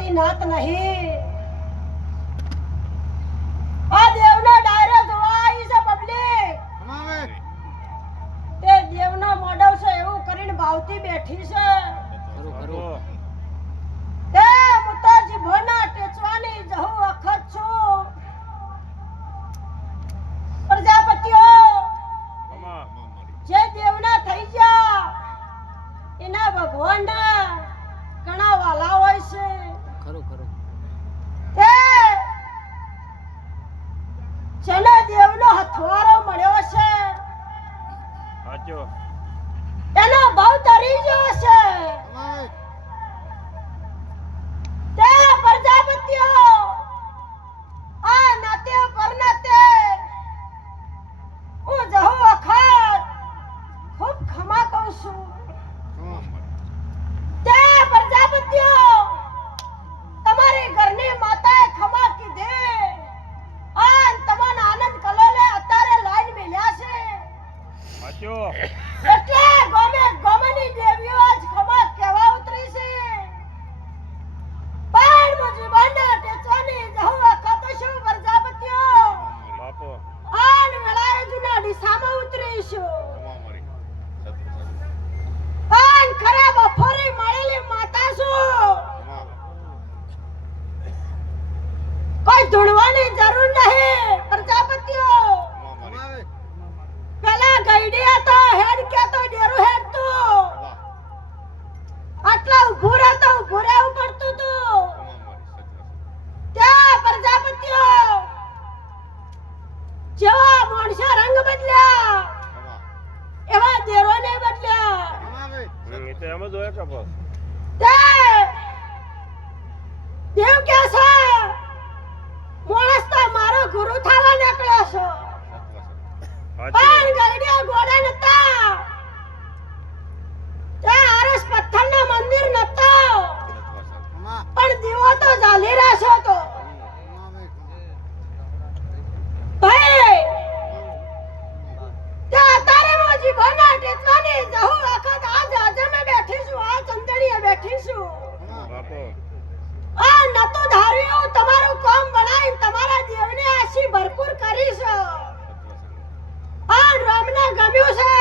ગણપતિ નાથ નહીં આ દેવના ડાયરે જોવા આવી છે પબ્લિક તે દેવના મોઢવ છે એવું કરીને ભાવતી બેઠી છે તે મુતાજી ભોના ટેચવાની જહુ વખત છું પ્રજાપતિઓ જે દેવના થઈ ગયા એના ભગવાનના ઘણા વાલા હોય છે ખરું ખરું તે જેને દેવનો હથવારો મળ્યો છે સાચો એનો ભાવ તરી ગયો છે તે પ્રજાપતિઓ આ નાતે પરનાતે હું જહુ વખત ખૂબ ખમા કહું છું તે પ્રજાપતિઓ તમારી ઘરની માતાએ ખમા કીધી આ તમાન આનંદ કલોલે અત્યારે લાઈન મેલ્યા છે સાચો એટલે ગોમની દેવીઓ આજ ખમા કહેવા ઉતરી છે પણ મુજી બંને ટેચવાની જહુ વખત શું પ્રજાપતિઓ બાપો આન વેળાએ જુના દિશામાં ઉતરી છું આન ખરા બફોરે મળેલી માતા છું કોઈ ધૂણવાની જરૂર નહીં પ્રજાપતિઓ પેલા ગઈડી હતો હેડ કે તો ડેરું હેડ તો આટલા ઉભું રહેવું પડતું તું ત્યાં પ્રજાપતિઓ જેવા માણસો રંગ બદલ્યા એવા દેરોને બદલ્યા એ તો એમ જ હોય કે બસ તે દેવ કે છે માણસ તો મારો ગુરુ થવા નીકળ્યો છો પણ ગઈડિયા ગોડા નતા ત્યાં આરસ પથ્થરના મંદિર નતો પણ દીવો તો જાલી રહેશો તો ભાઈ ત્યાં તારે મોજી ભના ટેચવાની જહુ વખત આજ આજે મે બેઠી છું આ ચંદડીએ બેઠી છું બાપો આ નતો ધાર્યું તમારું કામ બનાવી તમારા દેવને આશી ભરપૂર કરી છે આ રામને ગમ્યું છે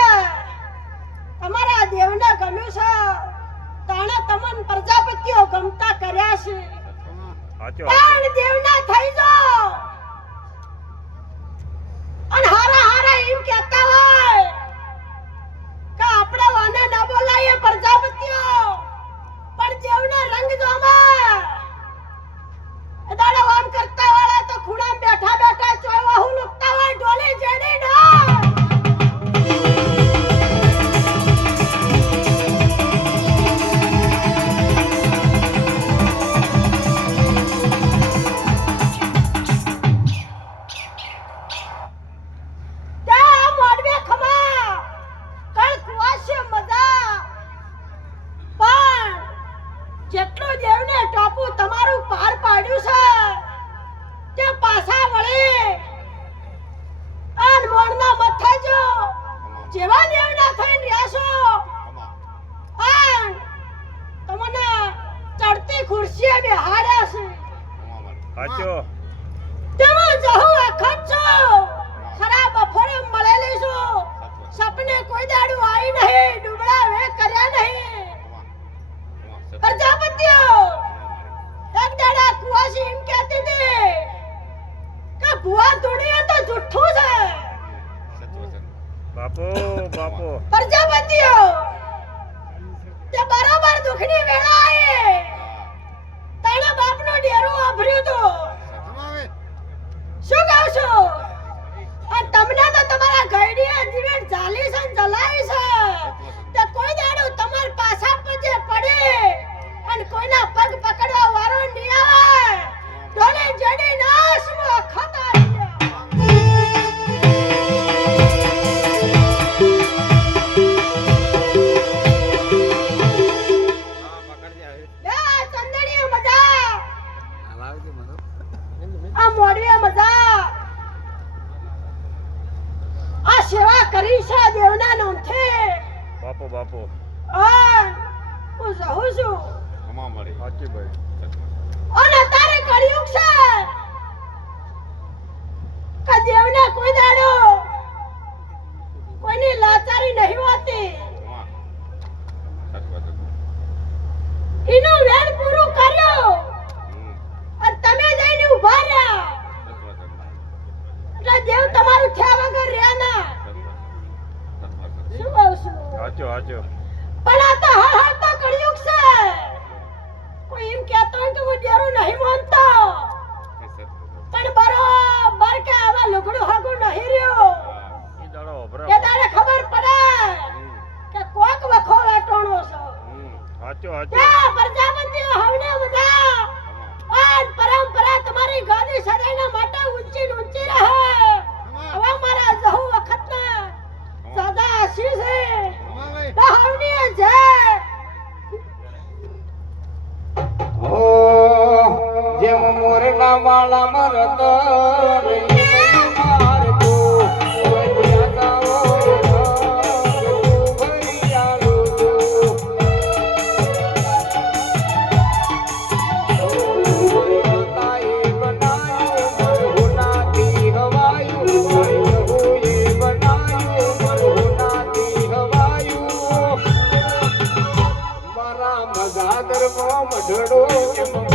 તમારા દેવને ગમ્યું છે તાણે તમન પ્રજાપતિઓ ગમતા કર્યા છે સાચો પણ દેવના થઈ જાઓ અને હારા એમ કહેતા હોય કે આપણે વાને ના બોલાઈએ પ્રજાપતિઓ પણ દેવના રંગ જોમાં દાડો આમ કરતા વાળા તો ખૂણામાં બેઠા બેઠા ચોયવા હું લુકતા હોય ડોલી જેડી ના જેટલું દેવને ટોપુ તમારું પાર પાડ્યું છે તે પાછા વળે આન મોણના મથે જો જેવા દેવના થઈને રહેશો આન તમને ચડતી ખુરશીએ બેહાડ્યા છે સાચો તમે જહુ વખત છો ખરા બફોરે મળેલી છો સપને કોઈ દાડું આવી નહીં ડુબળા વે કર્યા નહીં પ્રજાપતિઓ એક દાડા કુવાસી એમ કહેતી હતી કે ભુવા ધૂણીએ તો જુઠ્ઠું છે બાપો બાપો પ્રજાપતિઓ તે બરાબર દુખની વેળા આવી તારા બાપનો ડેરો આભર્યું તો શું કહું છું અને તમને તો તમારા ગઈડીએ જીવન જાલી છે જલાઈ છે તે કોઈ દાડો તમાર પાછા પજે પડે અને કોઈના પગ પકડવા વારો નહીં આવે ડોલે જડી નાશમાં ખતા સેવા કરી છે દેવના નામથી બાપો બાપો આ હું જઉં છું અમા મળી સાચી ભાઈ અને તારે કળિયુગ છે કે દેવને કોઈ દાડો કોઈની લાચારી નહીં હોતી. એનું વેણ પૂરું કર્યું અને તમે જઈને ઊભા રહ્યા એટલે દેવ તમારું થયા વગર રહ્યા ના. શું કહું છું? સાચો સાચો પણ આ તો હા તો કળિયુગ છે. કોઈ એમ કહેતો હોય કે હું દેરું નહીં માનતો પણ બરોબર કે આવા લુગડું હાગું નહીં રહ્યો ઈ દાડો ઓભરા કે તારે ખબર પડે કે કોક વખો વેટોણો છો. સાચો સાચો ત્યાં પ્રજાપતિઓ હવને બધા આજ પરંપરા તમારી ગાદી સદાયના માટે ઊંચી ને ઊંચી રહે. હવે મારા જહુ વખતના સદા આશીષ છે હવની જય. જેમ મોરના વાળા મરત મઢડો